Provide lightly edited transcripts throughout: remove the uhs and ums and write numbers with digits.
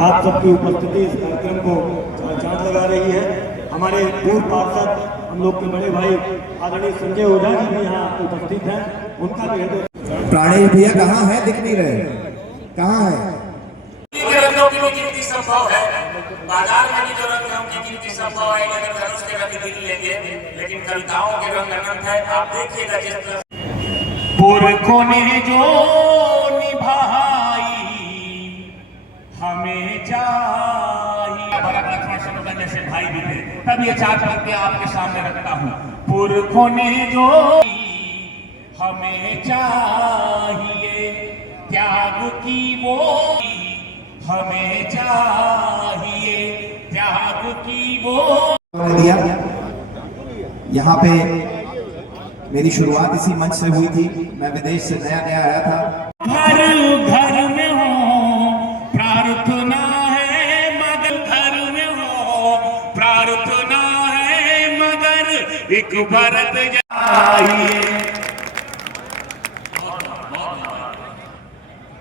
आप सबकी उपस्थिति इस कार्यक्रम को चाँद लगा रही है। हमारे पूर्व पार्षद हम लोग के बड़े भाई आदरणीय संजय ओझा जी भी यहाँ उपस्थित हैं, उनका भी हृदय। प्राणेश भैया कहाँ है, दिख नहीं रहे, कहाँ है? रंगों की भी गिनती संभव है, बाजार में भी जो रंगों की गिनती संभव है, अगर धनुष के रंग गिन लेंगे, लेकिन कविताओं के रंग अनंत है। आप देखिएगा जिस तरह पुरखों ने जो निभाई हमें चाहिए, भरत लक्ष्मण शत्रुघ्न जैसे भाई भी थे, तब ये चार पंक्तियां आपके सामने रखता हूँ। पुरखों ने जो हमें चाहिए, त्याग की वो हमें चाहिए, त्याग की वो दिया। यहाँ पे मेरी शुरुआत इसी मंच से हुई थी। मैं विदेश से नया नया आया था। घर घर में हो प्रार्थना है, मगर घर में हो प्रार्थना है, मगर एक भरत जाइए।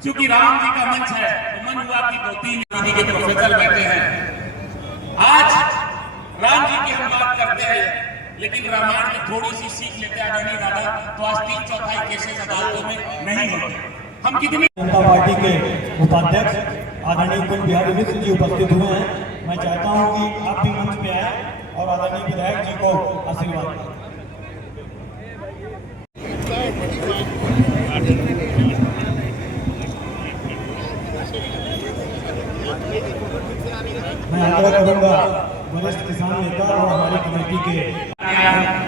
चूंकि राम जी का मंच है, तो मन हुआ कि 2-3 दीदी के प्रोफेसर बैठे हैं। आज राम जी की हम बात करते हैं, लेकिन रामायण में थोड़ी सी सीख लेते हैं नहीं दादा, तो आज 3/4 केसेस अदालतों में नहीं होते। हम कितनी जनता पार्टी के उपाध्यक्ष आदरणीय कुल बिहारी मिश्र जी उपस्थित हुए हैं। मैं चाहता हूं कि आप भी मंच पे आए और आदरणीय विधायक जी को आशीर्वाद दें। मैं आग्रह करूंगा वरिष्ठ किसान नेता और हमारी कमेटी के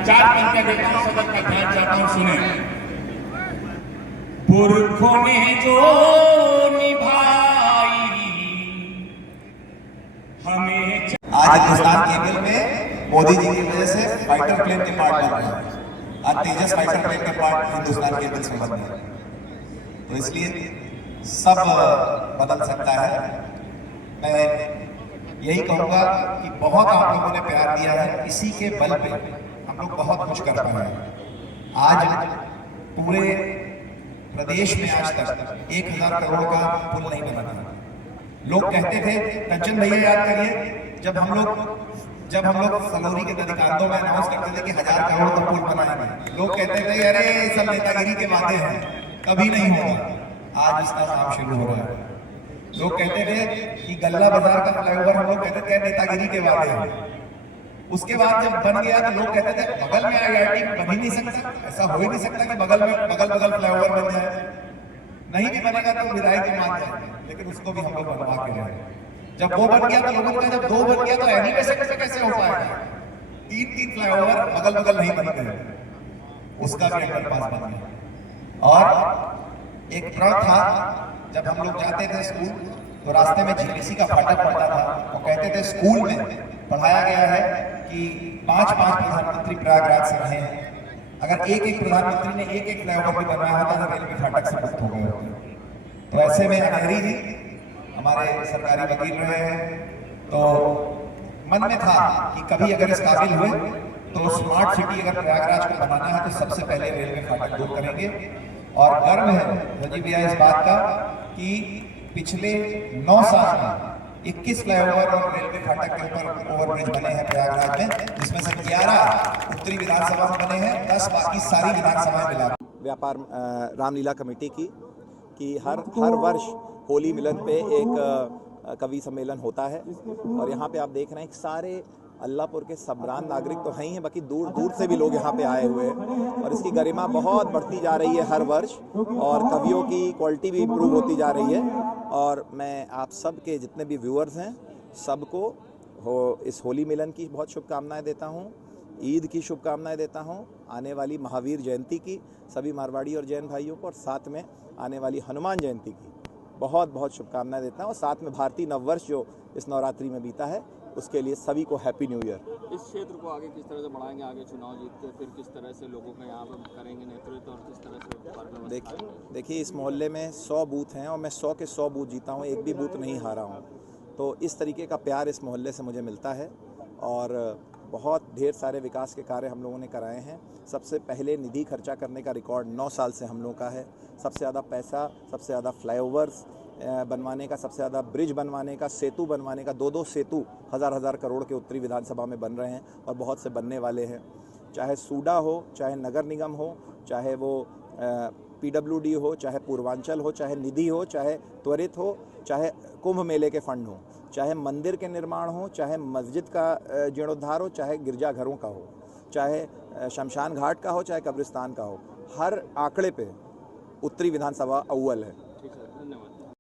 4 पंक्तियां देता हूं, सदन का ध्यान चाहता हूं सुने। पुरखों ने जो निभाई हमें आज हिंदुस्तान केबल में मोदी जी की वजह से फाइटर प्लेन के पार्ट बन रहे हैं। आज तेजस फाइटर प्लेन के पार्ट हिंदुस्तान केबल से बन रहे हैं, तो इसलिए सब बदल सकता है। मैं यही कहूंगा कि बहुत आप लोगों ने प्यार दिया है, इसी के बल पे हम लोग बहुत कुछ कर पाए हैं। आज पूरे प्रदेश में आज तक 1000 करोड़ का पुल नहीं बना। लोग कहते थे, कंचन भैया याद करिए, जब हम लोग सलोरी के नदी में अनाउंस करते थे कि 1000 करोड़ का पुल बनाएंगे, लोग कहते थे अरे सब नेतागिरी के वादे हैं, कभी नहीं होगा। आज इसका काम शुरू हो रहा है। लोग कहते थे कि गल्ला बाजार का फ्लाईओवर हम लोग कहते थे नेतागिरी के वादे हैं। उसके बाद जब बन गया तो लोग कहते थे बगल में IIT बन ही नहीं सकता, ऐसा हो ही नहीं सकता कि बगल फ्लाईओवर बन जाए। नहीं भी बनेगा तो विधायक ही मान जाएंगे, लेकिन उसको भी हम लोग बनवा के रहे। जब वो बन गया तो लोगों ने कहा जब 2 बन गया तो एनिमेशन से कैसे हो पाएगा, 3 फ्लाईओवर बगल नहीं बन गए, उसका भी अंडरपास बन गया। और एक प्रण था, जब हम लोग जाते थे स्कूल तो रास्ते में GBC का फाटक पड़ता था, वो कहते थे स्कूल में पढ़ाया गया है कि 5-5 प्रधानमंत्री प्रयागराज से रहे हैं। अगर एक प्रधानमंत्री ने एक फ्लाईओवर भी बनवाया होता तो रेलवे फाटक से मुक्त हो गए होते। तो ऐसे में अनहरी जी हमारे सरकारी वकील रहे हैं, तो मन में था कि कभी अगर इस काबिल हुए तो स्मार्ट सिटी अगर प्रयागराज को बनाना है तो सबसे पहले रेलवे फाटक दूर करेंगे। और गर्व है रजी भैया इस बात का कि पिछले 9 साल में 21 फ्लाईओवर और रेलवे फाटक के ऊपर ओवरब्रिज बने हैं प्रयागराज में, जिसमें से 11 उत्तरी विधानसभा में बने हैं, 10 बाकी सारी विधानसभाएं मिला। व्यापार रामलीला कमेटी की कि हर वर्ष होली मिलन पे एक कवि सम्मेलन होता है। और यहाँ पे आप देख रहे हैं सारे अल्लाहपुर के सबरान नागरिक तो हैं ही हैं, बाकी दूर दूर से भी लोग यहाँ पे आए हुए हैं और इसकी गरिमा बहुत बढ़ती जा रही है हर वर्ष और कवियों की क्वालिटी भी इम्प्रूव होती जा रही है। और मैं आप सब के जितने भी व्यूअर्स हैं सबको इस होली मिलन की बहुत शुभकामनाएं देता हूँ, ईद की शुभकामनाएं देता हूँ, आने वाली महावीर जयंती की सभी मारवाड़ी और जैन भाइयों को, और साथ में आने वाली हनुमान जयंती की बहुत बहुत शुभकामनाएं देता हूँ, और साथ में भारतीय नववर्ष जो इस नवरात्रि में बीता है उसके लिए सभी को हैप्पी न्यू ईयर। इस क्षेत्र को आगे किस तरह से बढ़ाएंगे, आगे चुनाव जीत के फिर किस तरह से लोगों का यहाँ पर करेंगे नेतृत्व और किस तरह से? देखिए इस मोहल्ले में 100 बूथ हैं और मैं 100 के 100 बूथ जीता हूँ, एक भी बूथ नहीं हारा हूँ। तो इस तरीके का प्यार इस मोहल्ले से मुझे मिलता है और बहुत ढेर सारे विकास के कार्य हम लोगों ने कराए हैं। सबसे पहले निधि खर्चा करने का रिकॉर्ड 9 साल से हम लोगों का है। सबसे ज़्यादा पैसा, सबसे ज़्यादा फ्लाईओवर्स बनवाने का, सबसे ज़्यादा ब्रिज बनवाने का, सेतु बनवाने का, 2-2 सेतु हज़ार करोड़ के उत्तरी विधानसभा में बन रहे हैं और बहुत से बनने वाले हैं। चाहे सूडा हो, चाहे नगर निगम हो, चाहे वो PWD हो, चाहे पूर्वांचल हो, चाहे निधि हो, चाहे त्वरित हो, चाहे कुंभ मेले के फंड हो, चाहे मंदिर के निर्माण हो, चाहे मस्जिद का जीर्णोद्धार हो, चाहे गिरजाघरों का हो, चाहे शमशान घाट का हो, चाहे कब्रिस्तान का हो, हर आंकड़े पे उत्तरी विधानसभा अव्वल है।